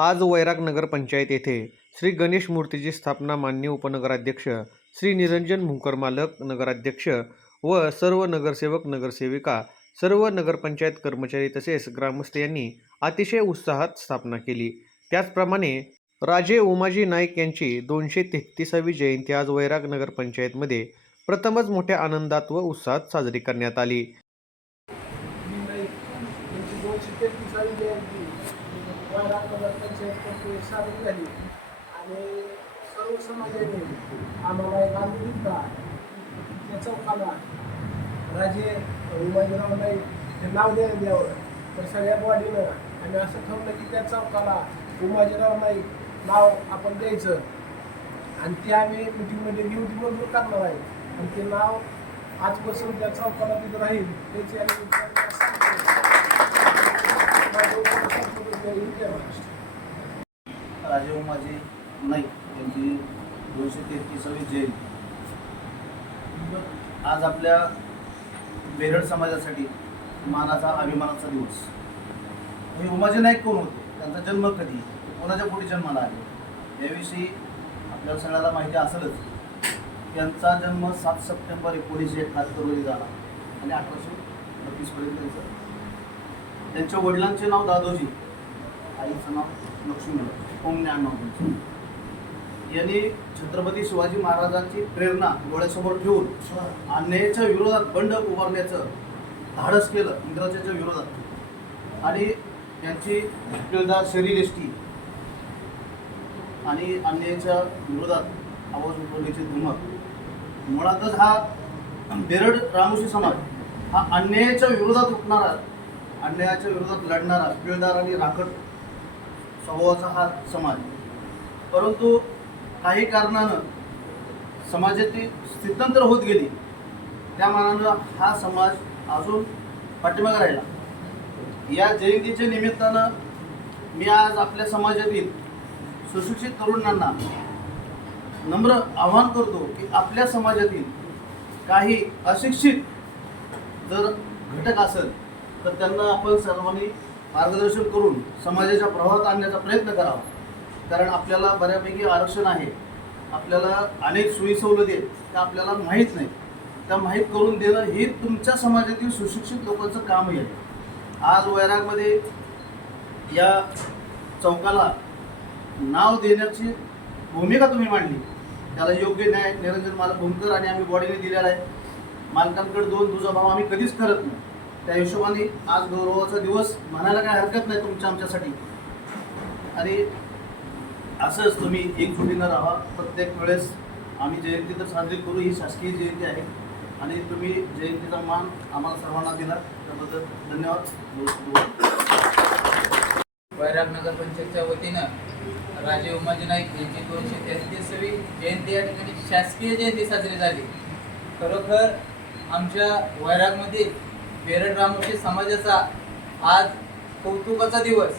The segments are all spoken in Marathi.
आज वैराग नगर पंचायत येथे श्री गणेश मूर्तीची स्थापना मान्य उपनगराध्यक्ष श्री निरंजन भुंकर मालक नगराध्यक्ष व सर्व नगरसेवक नगरसेविका सर्व नगरपंचायत कर्मचारी तसेच ग्रामस्थ यांनी अतिशय उत्साहात स्थापना केली त्याचप्रमाणे राजे उमाजी नाईक यांची दोनशे तेहतीसावी जयंती आज वैराग नगरपंचायतमध्ये प्रथमच मोठ्या आनंदात व उत्साहात साजरी करण्यात आली आणि सर्व समाजाने आम्हाला एक त्या चौकाला राजे उमाजीराव नाईक हे नाव द्यायला द्यावं तर सगळ्या बॉडीनं आम्ही असं ठरवलं की त्या चौकाला उमाजीराव नाईक नाव आपण द्यायचं आणि ते आम्ही मिटिंगमध्ये घेऊन ती मंजूर करणार आहे आणि ते नाव आजपासून त्या चौकाला तिथं राहील त्याची आम्ही राजीव उमाजी नाईक यांची दोनशे तेहतीसावी जयंती आज आपल्या बेरड समाजासाठी मानाचा अभिमानाचा दिवस हे उमाजी नाईक कोण होते त्यांचा जन्म कधी कोणाच्या पोटी जन्माला आले याविषयी आपल्या सगळ्याला माहिती असेलच त्यांचा जन्म सात सप्टेंबर एकोणीसशे एकाहत्तर रोजी झाला आणि अठराशे बत्तीसपर्यंत त्यांचं त्यांच्या वडिलांचे नाव दादोजी आईचं नाव लक्ष्मी ओम यांनी छत्रपती शिवाजी महाराजांची प्रेरणा डोळ्यासमोर ठेवून अन्यायाच्या विरोधात बंड उभारण्याचं धाडस केलं इंग्रजांच्या विरोधात आणि त्यांची शरीर एष्टी आणि अन्यायाच्या विरोधात आवाज उठवण्याची धुमक मुळातच हा बेरड रामोशी समाज हा अन्यायाच्या विरोधात उठणारा अन्यायाच्या विरोधात लढणारा पिळदार आणि राखट स्वभावाचा हा समाज परंतु काही कारणानं समाजाची स्थितंतर होत गेली त्या मानानं हा समाज अजून पाठीमागं राहिला या जयंतीच्या निमित्तानं मी आज आपल्या समाजातील सुशिक्षित तरुणांना नम्र आव्हान करतो की आपल्या समाजातील काही अशिक्षित जर घटक असेल तर त्यांना आपण सर्वांनी मार्गदर्शन करून समाजाच्या प्रवाहात आणण्याचा प्रयत्न करावा कारण आपल्याला बऱ्यापैकी आरक्षण आहे आपल्याला अनेक सोयी सवलती आहेत त्या आपल्याला माहीत नाही त्या माहीत करून देणं हे तुमच्या समाजातील सुशिक्षित लोकांचं काम आहे आज वैरागमध्ये या चौकाला नाव देण्याची भूमिका तुम्ही मांडली त्याला योग्य न्याय निरंजन मला भूमकर आणि आम्ही बॉडीने दिलेला आहे मालकांकडे दोन दुजाभाव आम्ही कधीच करत नाही त्या हिशोबाने आज गौरवाचा दिवस म्हणायला काय हरकत नाही तुमच्या आमच्यासाठी आणि असंच तुम्ही एकजुटीनं राहा प्रत्येक वेळेस आम्ही जयंती तर साजरी करू ही शासकीय जयंती आहे आणि तुम्ही जयंतीचा मान आम्हाला सर्वांना दिला त्याबद्दल धन्यवाद वैराग नगर वतीनं राजीव उमाजी नाईक यांची दोनशे तेहतीसवी जयंती या ठिकाणी शासकीय जयंती साजरी झाली खरोखर आमच्या वैरागमध्ये बेरड रामोशी समाजाचा आज कौतुकाचा दिवस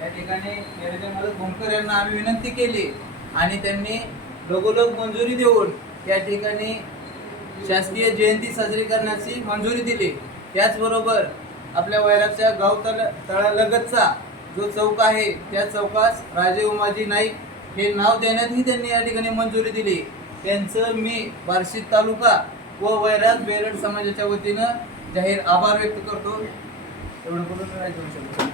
या ठिकाणी मदत भोमकर यांना आम्ही विनंती केली आणि त्यांनी लगोलग मंजुरी देऊन या ठिकाणी शासकीय जयंती साजरी करण्याची मंजुरी दिली त्याचबरोबर आपल्या वैराच्या गाव तळ तळालगतचा जो चौक आहे त्या चौकास राजे उमाजी नाईक हे नाव देण्यातही त्यांनी या ठिकाणी मंजुरी दिली त्यांचं मी बार्शी तालुका व वैराज बेरड समाजाच्या वतीनं જાહેર આભાર વ્યક્ત કરતો એવડું બધું